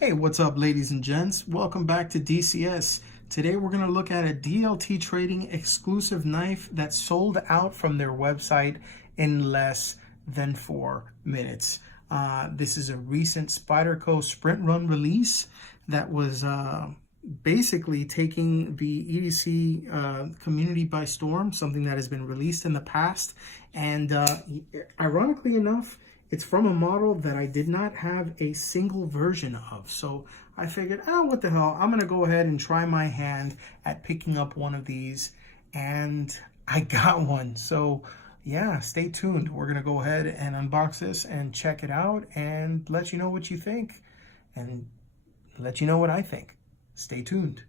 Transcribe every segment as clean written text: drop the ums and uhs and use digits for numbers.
Hey, what's up, ladies and gents? Welcome back to DCS. Today we're going to look at a DLT Trading exclusive knife that sold out from their website in less than 4 minutes. This is a recent Spyderco sprint run release that was basically taking the EDC community by storm, something that has been released in the past. And ironically enough, it's from a model that I did not have a single version of. So I figured, oh, what the hell? I'm going to go ahead and try my hand at picking up one of these. And I got one. So yeah, stay tuned. We're going to go ahead and unbox this and check it out and let you know what you think and let you know what I think. Stay tuned.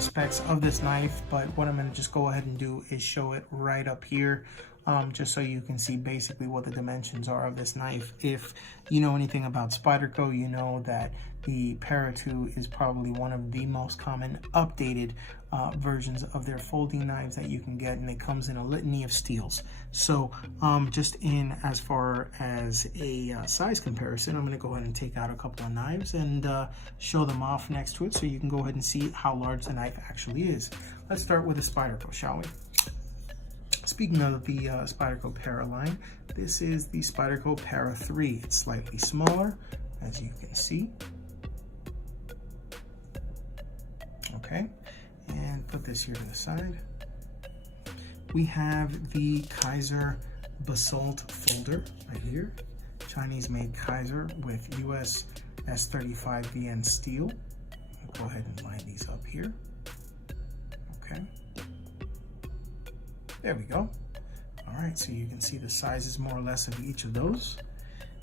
Specs of this knife, but what I'm going to just go ahead and do is show it right up here, just so you can see basically what the dimensions are of this knife. If you know anything about Spyderco, you know that the PM2 is probably one of the most common updated versions of their folding knives that you can get, and it comes in a litany of steels. So just in as far as a size comparison, I'm going to go ahead and take out a couple of knives and show them off next to it so you can go ahead and see how large the knife actually is. Let's start with the Spyderco, shall we? Speaking of the Spyderco Para line, this is the Spyderco Para3. It's slightly smaller, as you can see. Okay, and put this here to the side. We have the Kaiser Basalt folder right here. Chinese-made Kaiser with US S35 VN steel. I'll go ahead and line these up here. Okay. There we go. All right, so you can see the sizes more or less of each of those.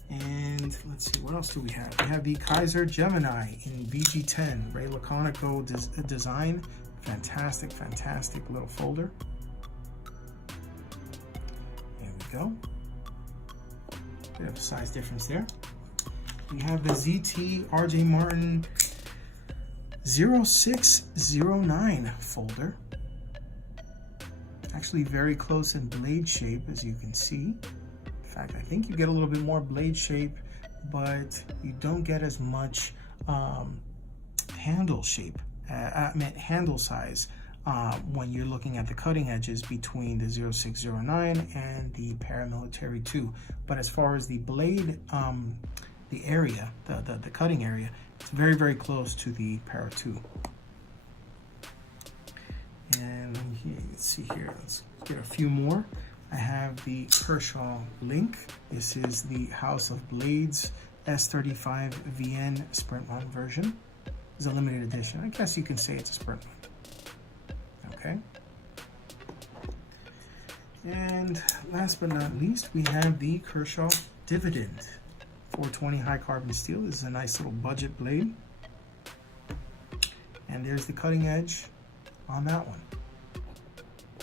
And let's see, what else do we have? We have the Kaiser Gemini in VG10, Ray Laconico design. Fantastic, fantastic little folder. There we go. Bit of a size difference there. We have the ZT RJ Martin 0609 folder. Actually very close in blade shape, as you can see. In fact, I think you get a little bit more blade shape, but you don't get as much handle shape, handle size when you're looking at the cutting edges between the 0609 and the Paramilitary 2. But as far as the blade, the area, the cutting area, it's very, very close to the Para 2. And let's see here, let's get a few more. I have the Kershaw Link. This is the House of Blades S35 VN Sprint Run version. It's a limited edition. I guess you can say it's a sprint run. Okay. And last but not least, we have the Kershaw Dividend 420 high carbon steel. This is a nice little budget blade. And there's the cutting edge on that one.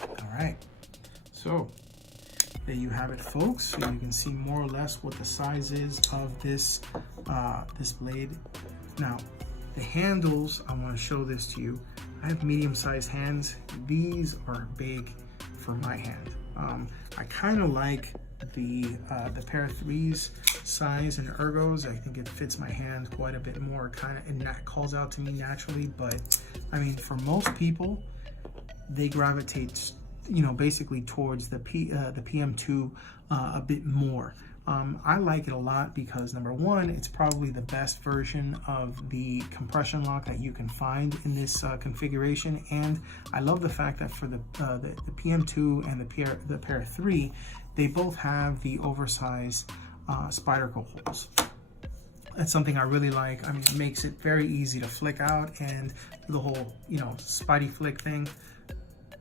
All right. So there you have it, folks. So you can see more or less what the size is of this this blade. Now, the handles, I want to show this to you. I have medium-sized hands. These are big for my hand. I kind of like the Para3's size and ergos. I think it fits my hand quite a bit more, and that calls out to me naturally. But I mean, for most people, they gravitate, you know, basically towards the PM2 a bit more. I like it a lot because, number one, it's probably the best version of the compression lock that you can find in this configuration, and I love the fact that for the PM2 and the Para3, they both have the oversized Spyderco holes. That's something I really like. I mean, it makes it very easy to flick out, and the whole, you know, Spidey flick thing.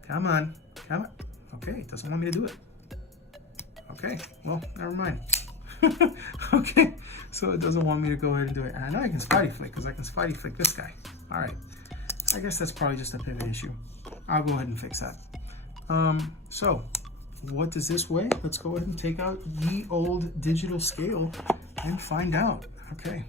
Come on, come on. Okay, it doesn't want me to do it. Okay, well, never mind. Okay, so it doesn't want me to go ahead and do it. And I know I can Spidey flick because I can Spidey flick this guy. All right, I guess that's probably just a pivot issue. I'll go ahead and fix that. So what does this weigh? Let's go ahead and take out ye old digital scale and find out. Okay.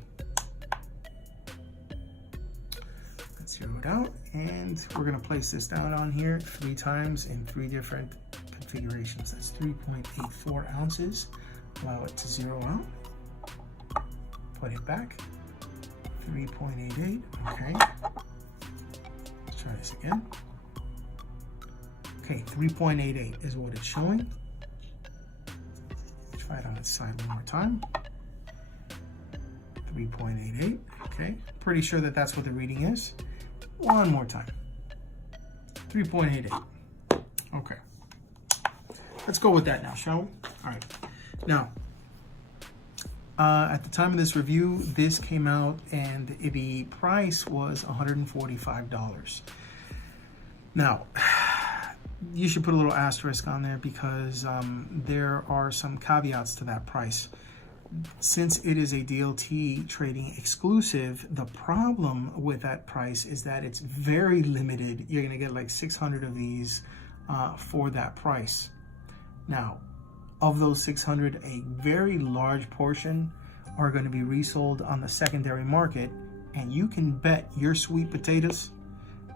Let's zero it out, and we're gonna place this down on here 3 times in 3 different configurations. That's 3.84 ounces. Allow it to zero out. Put it back. 3.88. Okay. Let's try this again. Okay, 3.88 is what it's showing. Try it on its side one more time. 3.88. Okay, pretty sure that that's what the reading is. One more time. 3.88. Okay. Let's go with that now, shall we? All right. Now, at the time of this review, this came out and the price was $145. Now, you should put a little asterisk on there because there are some caveats to that price. Since it is a DLT trading exclusive, the problem with that price is that it's very limited. You're going to get like 600 of these for that price. Now, of those 600, a very large portion are going to be resold on the secondary market, and you can bet your sweet potatoes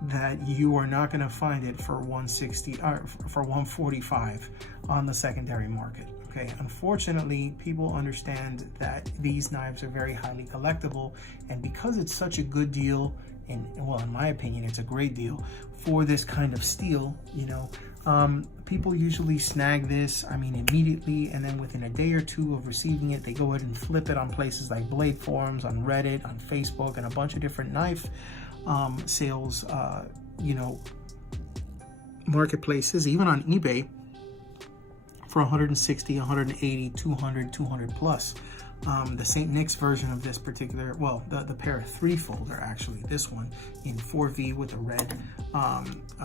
that you are not going to find it for 160 or for 145 on the secondary market. Okay, unfortunately, people understand that these knives are very highly collectible, and because it's such a good deal, and well, in my opinion, it's a great deal for this kind of steel, you know, people usually snag this, I mean, immediately, and then within a day or two of receiving it, they go ahead and flip it on places like Blade Forums, on Reddit, on Facebook, and a bunch of different knife sales, you know, marketplaces, even on eBay, for 160, 180, 200, 200 plus. The St. Nick's version of this particular, well, the Para 3 folder, actually, this one in 4V with the red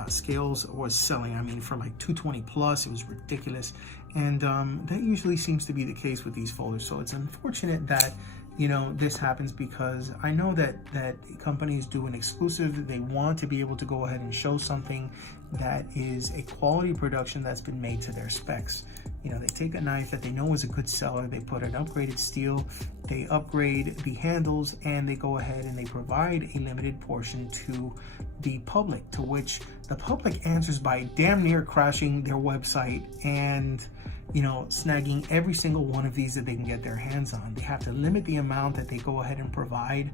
scales was selling, I mean, for like 220 plus. It was ridiculous. And that usually seems to be the case with these folders. So it's unfortunate that, you know, this happens, because I know that companies do an exclusive. They want to be able to go ahead and show something that is a quality production that's been made to their specs. You know, they take a knife that they know is a good seller, they put an upgraded steel, they upgrade the handles, and they go ahead and they provide a limited portion to the public, to which the public answers by damn near crashing their website and, you know, snagging every single one of these that they can get their hands on. They have to limit the amount that they go ahead and provide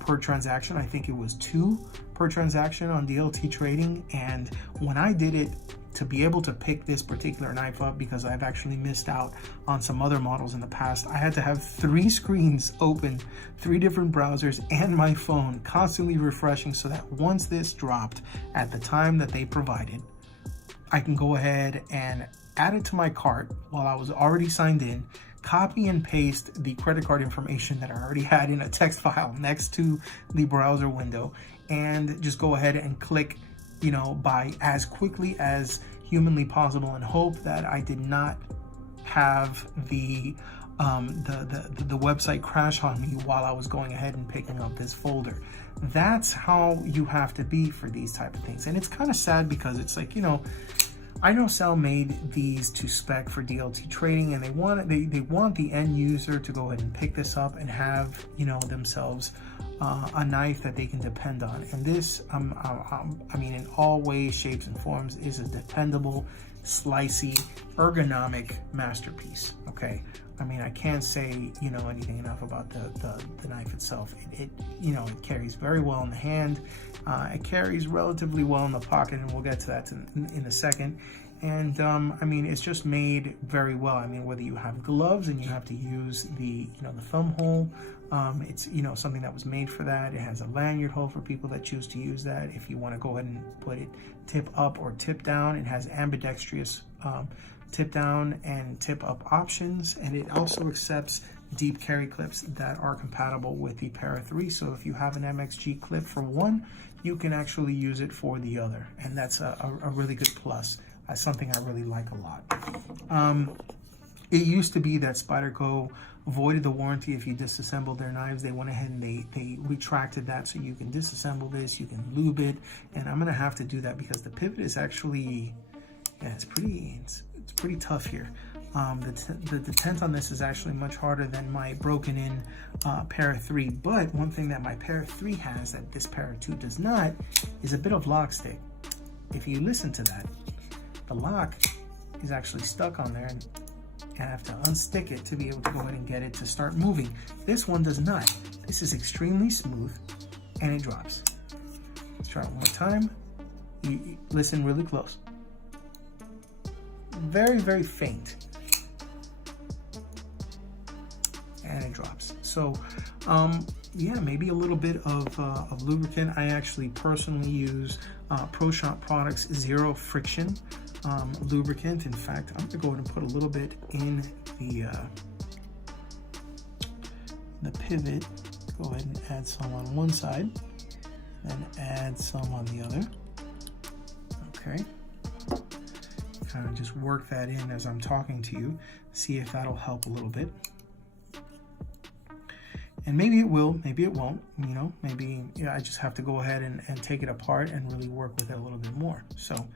per transaction. I think it was 2 per transaction on DLT trading. And when I did it, to be able to pick this particular knife up, because I've actually missed out on some other models in the past, I had to have 3 screens open, 3 different browsers, and my phone constantly refreshing, so that once this dropped at the time that they provided, I can go ahead and add it to my cart while I was already signed in, copy and paste the credit card information that I already had in a text file next to the browser window, and just go ahead and click, you know, buy as quickly as humanly possible, and hope that I did not have the website crash on me while I was going ahead and picking up this folder. That's how you have to be for these type of things. And it's kind of sad, because it's like, you know, I know Cell made these to spec for DLT trading, and they want the end user to go ahead and pick this up and have, you know, themselves a knife that they can depend on. And this, I mean, in all ways, shapes, and forms, is a dependable, slicey, ergonomic masterpiece. Okay, I mean, I can't say, you know, anything enough about the knife itself. It you know, it carries very well in the hand. It carries relatively well in the pocket, and we'll get to that in a second. And I mean, it's just made very well. I mean, whether you have gloves and you have to use the, you know, the thumb hole, it's, you know, something that was made for that. It has a lanyard hole for people that choose to use that. If you want to go ahead and put it tip up or tip down, it has ambidextrous tip down and tip up options, and it also accepts deep carry clips that are compatible with the Para 3. So if you have an MXG clip for one, you can actually use it for the other, and that's a really good plus. That's something I really like a lot. It used to be that Spyderco voided the warranty if you disassembled their knives. They went ahead and they retracted that, so you can disassemble this, you can lube it, and I'm gonna have to do that because the pivot is actually, Yeah, it's pretty tough here. The tent on this is actually much harder than my broken in Para 3, but one thing that my Para 3 has that this Para 2 does not is a bit of lock stick. If you listen to that, the lock is actually stuck on there, and I have to unstick it to be able to go ahead and get it to start moving. This one does not. This is extremely smooth, and it drops. Let's try it one more time. You listen really close. Very, very faint. And it drops. So, yeah, maybe a little bit of lubricant. I actually personally use ProShop Products Zero Friction lubricant. In fact, I'm gonna go ahead and put a little bit in the pivot. Go ahead and add some on one side, and add some on the other. Okay. Kind of just work that in as I'm talking to you. See if that'll help a little bit. And maybe it will, maybe it won't, you know, maybe I just have to go ahead and take it apart and really work with it a little bit more. So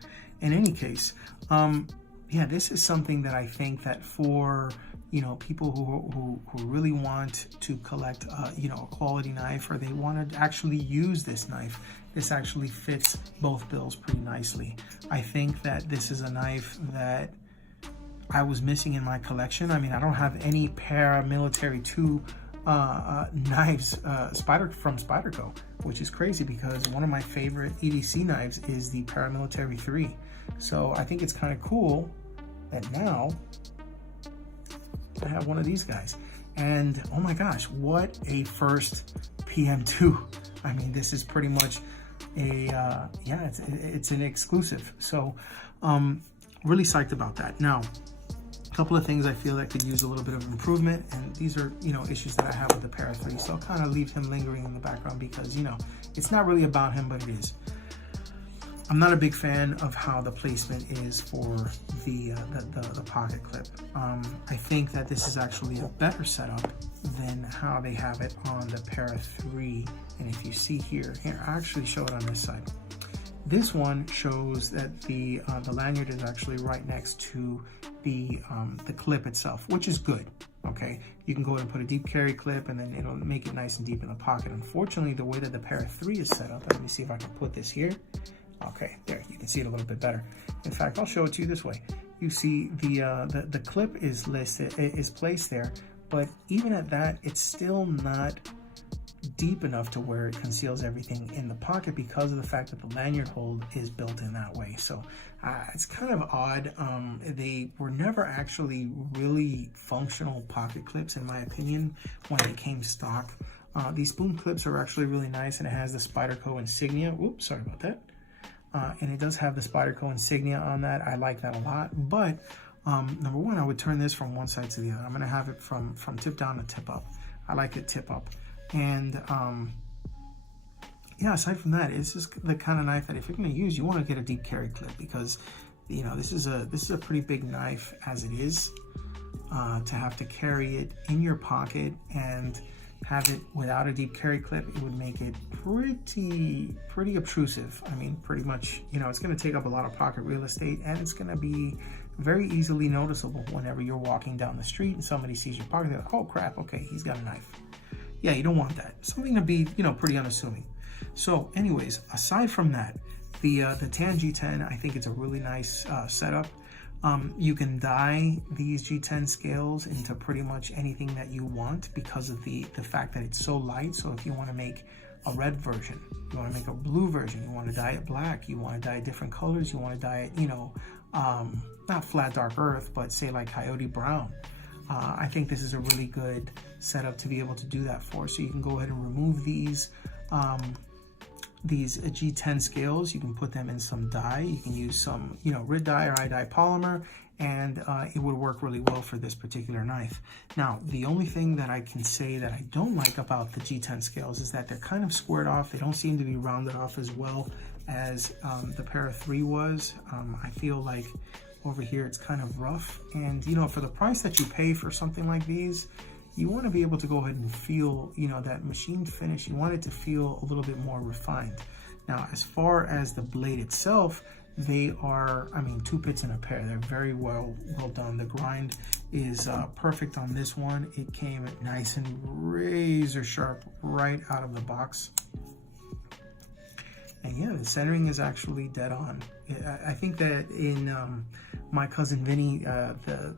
in any case, yeah, this is something that I think that for, you know, people who really want to collect, you know, a quality knife, or they want to actually use this knife, this actually fits both bills pretty nicely. I think that this is a knife that I was missing in my collection. I mean, I don't have any Paramilitary 2 knives from Spyderco, which is crazy because one of my favorite EDC knives is the Paramilitary 3. So I think it's kind of cool that now I have one of these guys. And oh my gosh, what a first PM2. I mean, this is pretty much a yeah, it's an exclusive. So really psyched about that. Now, a couple of things I feel that could use a little bit of improvement, and these are, you know, issues that I have with the Para 3, so I'll kind of leave him lingering in the background because, you know, it's not really about him, but it is. I'm not a big fan of how the placement is for the pocket clip. I think that this is actually a better setup than how they have it on the Para 3, and if you see here, I'll actually show it on this side. This one shows that the lanyard is actually right next to the clip itself, which is good. Okay, you can go ahead and put a deep carry clip, and then it'll make it nice and deep in the pocket. Unfortunately, the way that the Para 3 is set up, let me see if I can put this here. Okay, there, you can see it a little bit better. In fact, I'll show it to you this way. You see the clip is placed there, but even at that, it's still not deep enough to where it conceals everything in the pocket because of the fact that the lanyard hold is built in that way. So it's kind of odd. They were never actually really functional pocket clips, in my opinion, when they came stock. These spoon clips are actually really nice, and it has the Spyderco insignia. Oops, sorry about that. And it does have the Spyderco insignia on that. I like that a lot. But number one, I would turn this from one side to the other. I'm gonna have it from tip down to tip up. I like it tip up. And yeah, aside from that, it's just the kind of knife that if you're going to use, you want to get a deep carry clip, because, you know, this is a pretty big knife as it is. To have to carry it in your pocket and have it without a deep carry clip, it would make it pretty obtrusive. I mean, pretty much, you know, it's going to take up a lot of pocket real estate, and it's going to be very easily noticeable whenever you're walking down the street and somebody sees your pocket. They're like, oh crap, okay, he's got a knife. Yeah, you don't want that. Something to be, you know, pretty unassuming. So anyways, aside from that, the Tan G10, I think it's a really nice setup. You can dye these G10 scales into pretty much anything that you want because of the fact that it's so light. So if you want to make a red version, you want to make a blue version, you want to dye it black, you want to dye it different colors, you want to dye it, you know, not flat dark earth, but say like coyote brown. I think this is a really good setup to be able to do that for. So you can go ahead and remove these G10 scales. You can put them in some dye. You can use some, you know, red dye or iodide polymer, and it would work really well for this particular knife. Now, the only thing that I can say that I don't like about the G10 scales is that they're kind of squared off. They don't seem to be rounded off as well as the Para 3 was. I feel like over here it's kind of rough, and you know, for the price that you pay for something like these, you want to be able to go ahead and feel, you know, that machined finish. You want it to feel a little bit more refined. Now, as far as the blade itself, They are, I mean, 2 pits in a pair. They're very well done. The grind is perfect on this one. It came nice and razor sharp right out of the box. And yeah, the centering is actually dead on. I think that in my cousin Vinny, the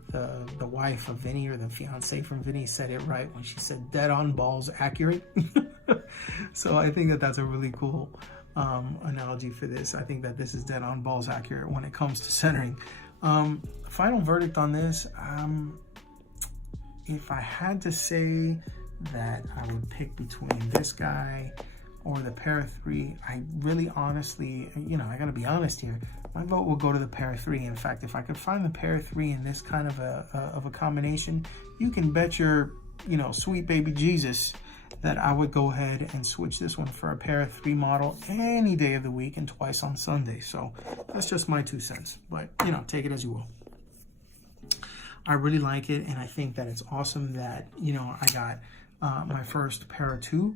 wife of Vinny, or the fiance from Vinny, said it right when she said dead on balls accurate. So I think that that's a really cool analogy for this. I think that this is dead on balls accurate when it comes to centering. Final verdict on this, if I had to say that I would pick between this guy or the Para 3, I really honestly, you know, I gotta be honest here, my vote will go to the Para 3. In fact, if I could find the Para 3 in this kind of a combination, you can bet your, you know, sweet baby Jesus that I would go ahead and switch this one for a Para 3 model any day of the week and twice on Sunday. So that's just my 2 cents, but you know, take it as you will. I really like it, and I think that it's awesome that, you know, I got my first Para 2,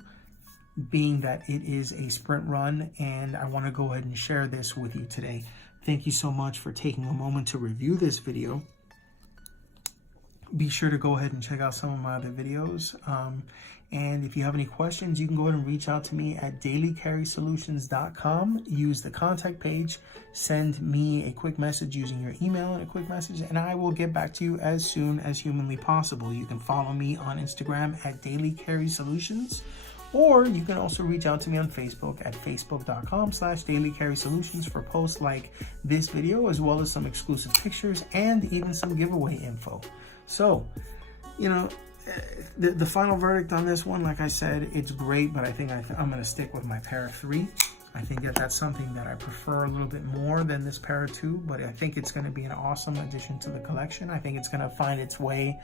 being that it is a sprint run, and I want to go ahead and share this with you today. Thank you so much for taking a moment to review this video. Be sure to go ahead and check out some of my other videos. And if you have any questions, you can go ahead and reach out to me at dailycarrysolutions.com. Use the contact page, send me a quick message using your email and a quick message, and I will get back to you as soon as humanly possible. You can follow me on Instagram at dailycarrysolutions, or you can also reach out to me on Facebook at facebook.com/dailycarrysolutions for posts like this video, as well as some exclusive pictures and even some giveaway info. So, you know, the final verdict on this one, like I said, it's great, but I think I'm going to stick with my Para 3. I think that that's something that I prefer a little bit more than this Para 2, but I think it's going to be an awesome addition to the collection. I think it's going to find its way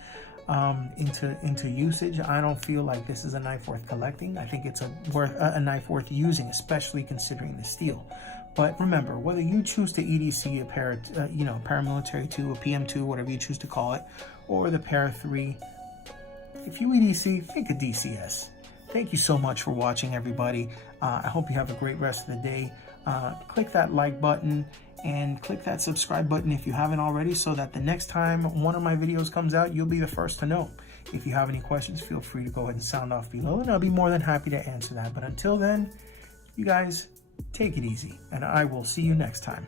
into usage. I don't feel like this is a knife worth collecting. I think it's a knife worth using, especially considering the steel. But remember, whether you choose to EDC a Paramilitary 2, a PM2, whatever you choose to call it, or the Para 3, if you EDC, think of DCS. Thank you so much for watching, everybody. I hope you have a great rest of the day. Click that like button and click that subscribe button if you haven't already, so that the next time one of my videos comes out, you'll be the first to know. If you have any questions, feel free to go ahead and sound off below, and I'll be more than happy to answer that. But until then, you guys, take it easy, and I will see you next time.